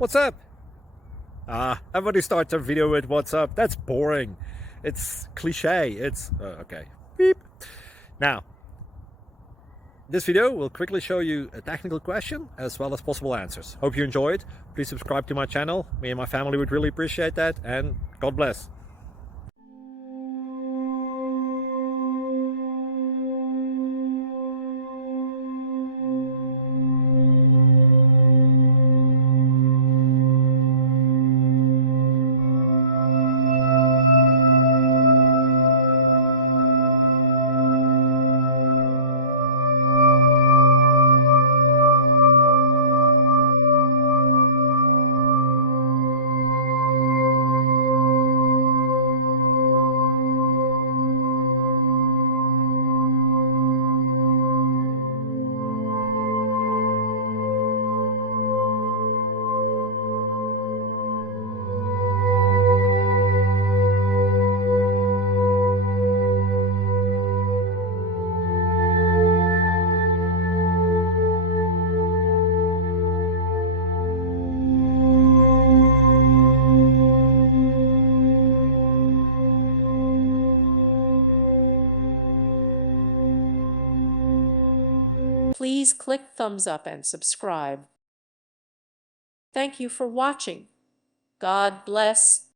What's up? Everybody starts their video with what's up. That's boring. It's cliche. It's okay. Beep. Now, this video will quickly show you a technical question as well as possible answers. Hope you enjoyed. Please subscribe to my channel. Me and my family would really appreciate that, and God bless. Please click thumbs up and subscribe. Thank you for watching. God bless.